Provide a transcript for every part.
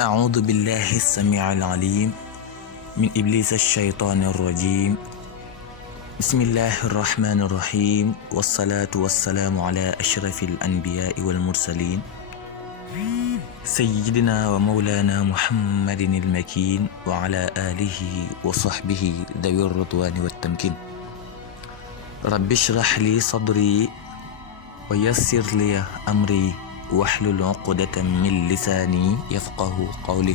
أعوذ بالله السميع العليم من إبليس الشيطان الرجيم. بسم الله الرحمن الرحيم، والصلاة والسلام على أشرف الأنبياء والمرسلين سيدنا ومولانا محمد المكين وعلى آله وصحبه ذوي الرضوان والتمكين. رب اشرح لي صدري ويسر لي أمري واحلل عقدة من lisaani yafqahu qawli.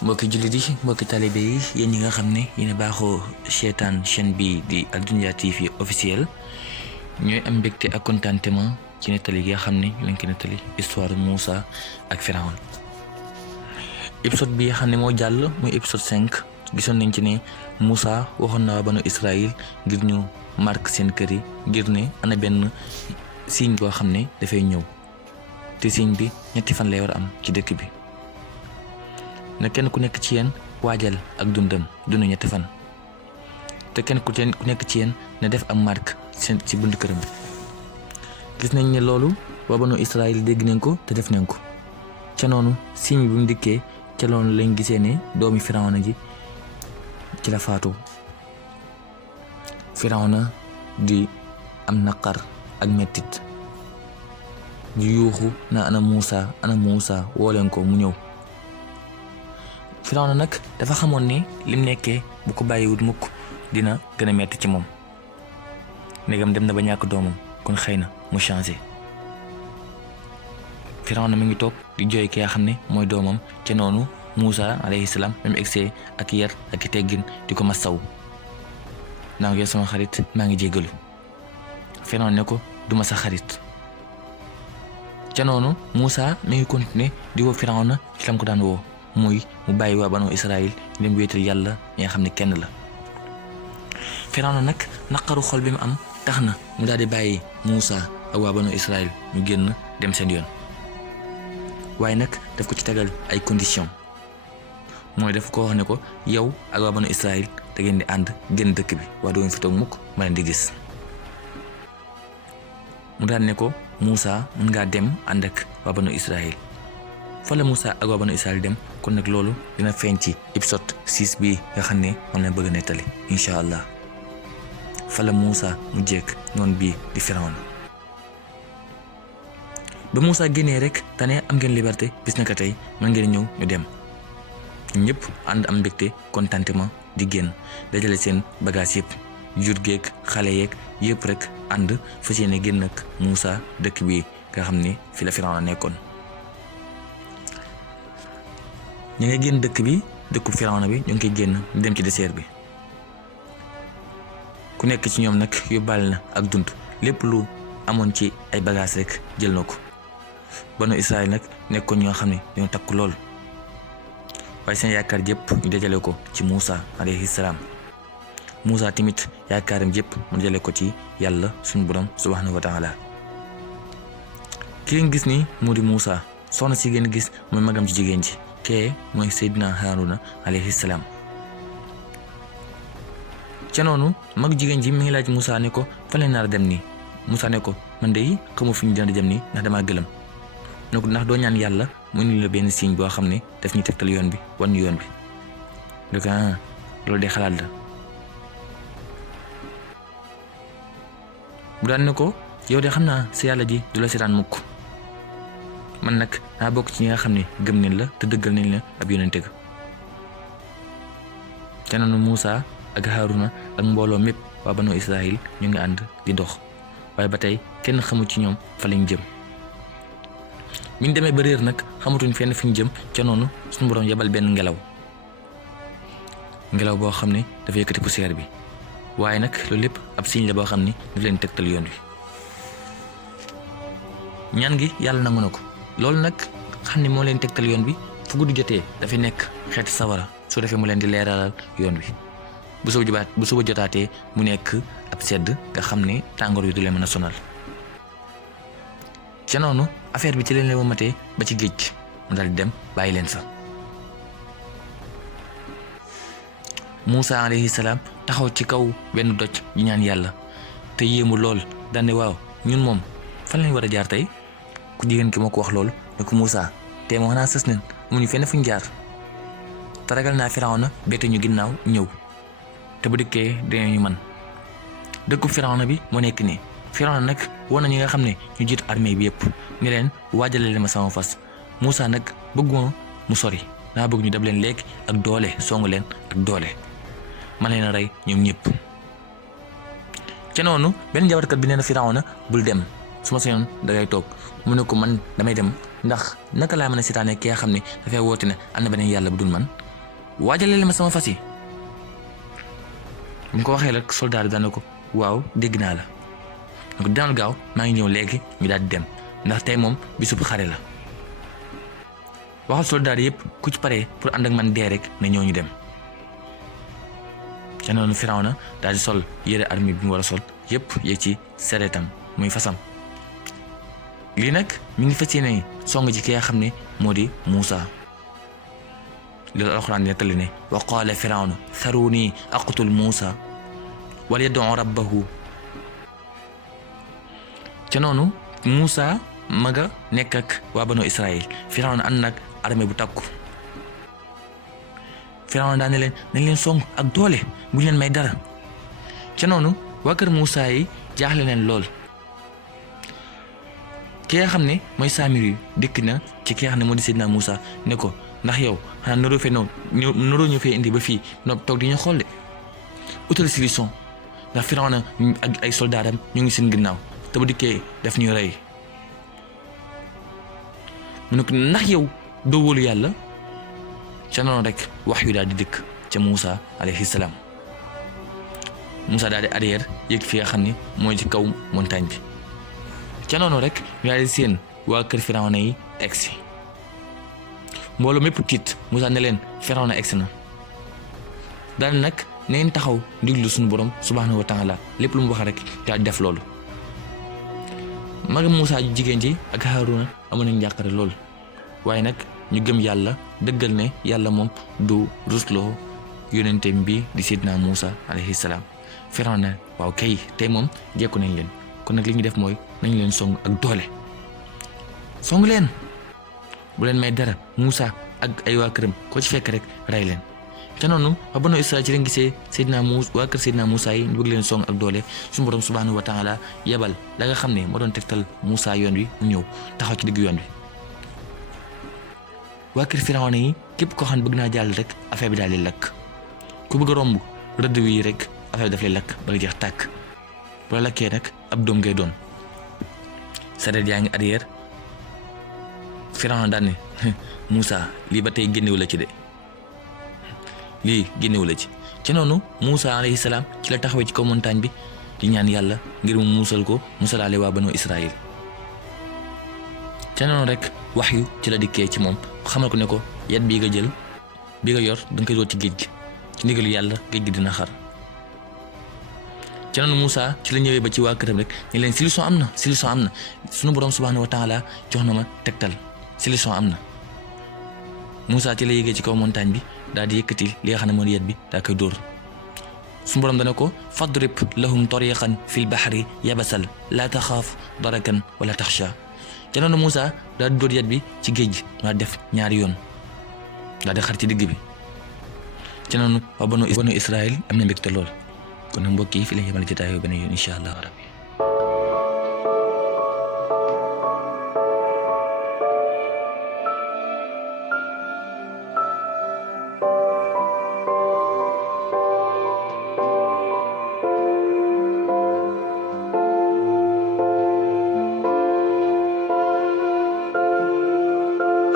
mbokki jullit yi, mbokki talibé yi, yéen ñi nga xam ne yéen a baaxoo seetaan chaîne bi di Al-Dunya TV officiel, ñooy am mbégte ak contentement ci nettali gi nga xam ne lañ ko nettali histoire Moussa ak Firawna. épisode bi nga xam ne moo jàll muy épisode 5 gisoon nañ ci ne Moussa waxoon na waa banu Israël ngir ñu marque seen kër yi ngir ne ana benn signe boo xam ne dafay ñëw. te signe bi ñetti fan lay war a am ci dëkk bi na kenn ku nekk ci yéen waajal ak dund ñetti fan te kenn ku nekk ci yéen na def am marque ci bunt këram. gis nañ ne loolu waa banu Israël dégg nañ ko te def nañ ko ca noonu signe bi mu dikkee ca loolu lañ gisee ne doomi Firawna ji ci la faatu. Firawna di am naqar ak mettit ñu yuuxu na ana Moussa woo leen ko mu ñëw. Firawna nag dafa xamoon ne lim nekkee bu ko bàyyiwut mukk dina gën a metti ci moom. ndegam dem na ba ñàkk doomam kon xëy na mu changé. Firawna mi ngi toog di jooy ki nga xam ne mooy doomam ca noonu Moussa alayhi salaam même egsee ak yar ak teggin di ko masaw. naa ngi sama xarit, maa ngi jéggalu. Firawna ne ko duma sa xarit. ca noonu Moussa mi ngi continuer di woo Firawna ci lam ko daan woo muy mu bàyyi waa banu Israël dem wéetal yàlla mi nga xam ne kenn la. Firawna nag naqaru xol bi mu am tax na mu daal di bàyyi Moussa ak waa banu Israël ñu génn dem seen yoon. waaye nag daf ko ci tegal ay conditions mooy daf ko wax ne ko yow ak waa banu Israël da ngeen di ànd génn dëkk bi waaye doo fi toog mukk ma leen di gis. mu daal ne ko Moussa mën ngaa dem ànd ak waa banu Israël. fa la Moussa ak waa banu Israël dem kon nag loolu dina feeñ ci épisode 6 bii nga xam ne moom lañ bëgg a nettali incha allah. fa la Moussa mu jekk noonu bii di Firawna. ba Moussa génnee rek tane am ngeen liberté bis na ko tey mën ngeen ñëw ñu dem. ñëpp ànd am mbégte contentement di génn dajale seen bagage yëpp jur geeg xale yeeg yëpp rek ànd fas yéene génn ak Moussa dëkk bi nga xam ne fi la Firawna nekkoon. ñu ngi génn dëkk bi dëkku Firawna bi ñu ngi koy génn dem ci désert bi. ku nekk ci ñoom nag yóbbaale na ak dund lépp lu amoon ci ay bagages rek jël na ko. banu Israël nag nekkoon ñoo xam ne ñoo takk lool waaye seen yaakaar yëpp ñu dajale ko ci Moussa alayhi salaam. Moussa tamit yaakaaram yëpp mu dajale ko ci yàlla suñu borom subhanahu wa taala. ki ngeen gis ni moo di Moussa, soxna si ngeen gis mooy magam ci jigéen ji kee mooy Seydina Haruna alayhi salaam. ca noonu mag jigéen ji mi ngi laaj Moussa ne ko fan la nar a dem nii. Moussa ne ko man de xamu fi ñu dina dem nii ndax damaa gëlëm. ne ko ndax doo ñaan yàlla mu indi la benn signe boo xam ne daf ñu tegtal yoon bi wan ñu yoon bi. donc loolu de xalaat la. bu daan ne ko yow de xam naa sa yàlla ji du la seetaan mukk. man nag naa bokk ci ñi nga xam ne gëm nañ la te dëggal nañ la ab yonente ga. ca noonu Moussa ak Haruna ak mbooloo mépp waa banu Israël ñu ngi ànd di dox waaye ba tey kenn xamul ci ñoom fa lañ jëm. bi ñu demee ba réer nag xamatuñ fenn fi ñu jëm ca noonu suñu borom yebal benn ngelaw boo xam ne dafa yëkkati poussière bi waaye nag loolu lépp ab signe la boo xam ne daf leen tegtal yoon wi. ñaan gi yàlla nangu na ko loolu nag xam ne moo leen tegtal yoon bi fu guddi jotee dafay nekk xeeti sawara su defee mu leen di leeralal yoon wi. bu suba jotaatee mu nekk ab sedd nga xam ne tàngoor wi du leen mën a sonal. ca noonu affaire bi ci leen leen matee ba ci géej mu daal di dem bàyyi leen fa. Moussa alayhi salaam taxaw ci kaw benn doj ñu ñaan yàlla te yéemu lool daane waaw ñun moom fan lañ war a jaar tey. ku jigéen ki moo ko wax loolu ne ko Moussa te moo xanaa sës nen amuñu fenn fuñ jaar te ragal naa Firawna bette ñu ginnaaw ñëw te bu dikkee dinañu man dëkku Firawna bi moo nekk nii. Firawna nag woon na ñi nga xam ne ñu jiit armée bi yëpp ni leen waajale leen ma sama fas Moussa nag bëgguma mu sori daa bëgg ñu dab leen léegi ak doole songu leen ak doole man leen a rey ñoom ñëpp. ca noonu benn jabarkat bi nee na Firawna bul dem su ma sañoon dangay toog mu ne ko man damay dem ndax naka laa mën a sitaane ki nga xam ne dafay woote ne am na beneen yàlla bu dul man waajale leen ma sama fas yi. bu mu ko waxee rek soldat bi daan na ko waaw dégg naa la donc demal gaaw maa ngi ñëw léegi ñu daal di dem ndax tey moom bisub xare la waxal soldat yëpp ku ci paree pour ànd ak man dee rek ne ñoo ñu dem. ca noonu Firawna daal di sol yére armée bi mu war a sol yëpp yéeg ci seretam muy fasam. lii nag mi ngi fas yéene song ji ki nga xam ne moo di Moussa. loolu alxuraan nettali ne wa qaala Firawna tharuni aqtul Moussa wal yad'u rabbahu. ca noonu Moussa ma nga nekk ak waa banu Israël Firawna ànd nag armée bu takku. Firawna daan ne leen nañ leen song ak doole bu ñu leen may dara. ca noonu waa kër Moussa yi jaaxle leen lool. ki nga xam ne mooy Saamiri dikk na ci ki nga xam ne moo di Seydina Moussa ne ko ndax yow xanaa naroo ñu fee indi ba fii no toog di ñu xool de utal solution ndax Firawna ak ay soldaatam ñu ngi seen ginnaaw te bu dikkee daf ñuy rey. mu ne ko ndax yow doo wóolu yàlla. ca noonu rek wax yu daal di dikk ca Moussa alayhi salaam. Moussa daal di arrière yéeg fi nga xam ne mooy ci kaw montagne bi. ca noonu rek ñu daal di seen waa kër Firawna yi egsi. mbooloo mépp tiit Moussa ne leen Firawna egsi na. daal nag neen taxaw diglu suñu borom subhanahu wa taala lépp lu mu wax rek daal di def loolu. magam Moussa jigéen ji ak Haruna amoon nañ njàqare lool waaye nag ñu gëm yàlla dëggal ne yàlla moom du rusloo yonenteem bi di Seydina Moussa alayhi salaam. Firawna waaw kay tey moom jekku nañ leen kon nag li ñu def mooy nañ leen song ak doole song leen bu leen may dara Moussa ak ay waa këram ko ci fekk rek rey leen. ca noonu waa banu Israël ci lañ gisee Seydina Moussa waa kër Seydina Moussa yi ñu bëgg leen song ak doole suñu borom subhanahu wa taala yebal la nga xam ne moo doon tegtal Moussa yoon wi mu ñëw taxaw ci digg yoon wi. waa kër Firawna yi képp koo xam ne bëgg naa jàll rek affaire bi daal di lakk ku bëgg a romb rëdd wi rek affaire bi daf lay lakk ba nga jeex tàkk bu la lakkee nag ab doom ngay doon. sareet yaa ngi arrière Firawna daan ne Moussa lii ba tey génnewu la ci de lii génnewu la ci. ca noonu Moussa alayhi salaam ci la taxawee ci kaw montagne bi di ñaan yàlla ngir mu musal ko musalaale waa banu Israël. ca noonu rek wax yu ci la dikkee ci moom xamal ko ne ko yat bii nga jël bi nga yor danga koy doot ci géej gi ci ndigalu yàlla géej gi dina xar. ca noonu Moussa ci la ñëwee ba ci waa këram rek ñu leen solution am na sunu borom subhanahu wa taala jox na ma tegtal solution am na. Moussa ci la yéegee ci kaw montagne bi daal di yëkkati li nga xam ne moo di yat bi daa koy dóor. sunu borom dana ko fadrib lahum tariqan fil bahri yabasal laa taxaaf darakan wala taxsha. ca noonu Moussa daal di dóor yat bi ci géej gi daal def ñaari yoon daal di xar ci digg bi. ca noonu waa banu Israël am na mbégte lool kon nag mbokk yi fi la yemal jotaay beneen yoon incha allah rabbi.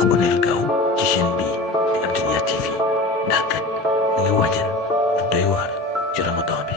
aboneel gaaw ci chaîne bi di Ad-Dunya TV ndax kat ñu ngi waajal lu doy waar ci Ramadan bi.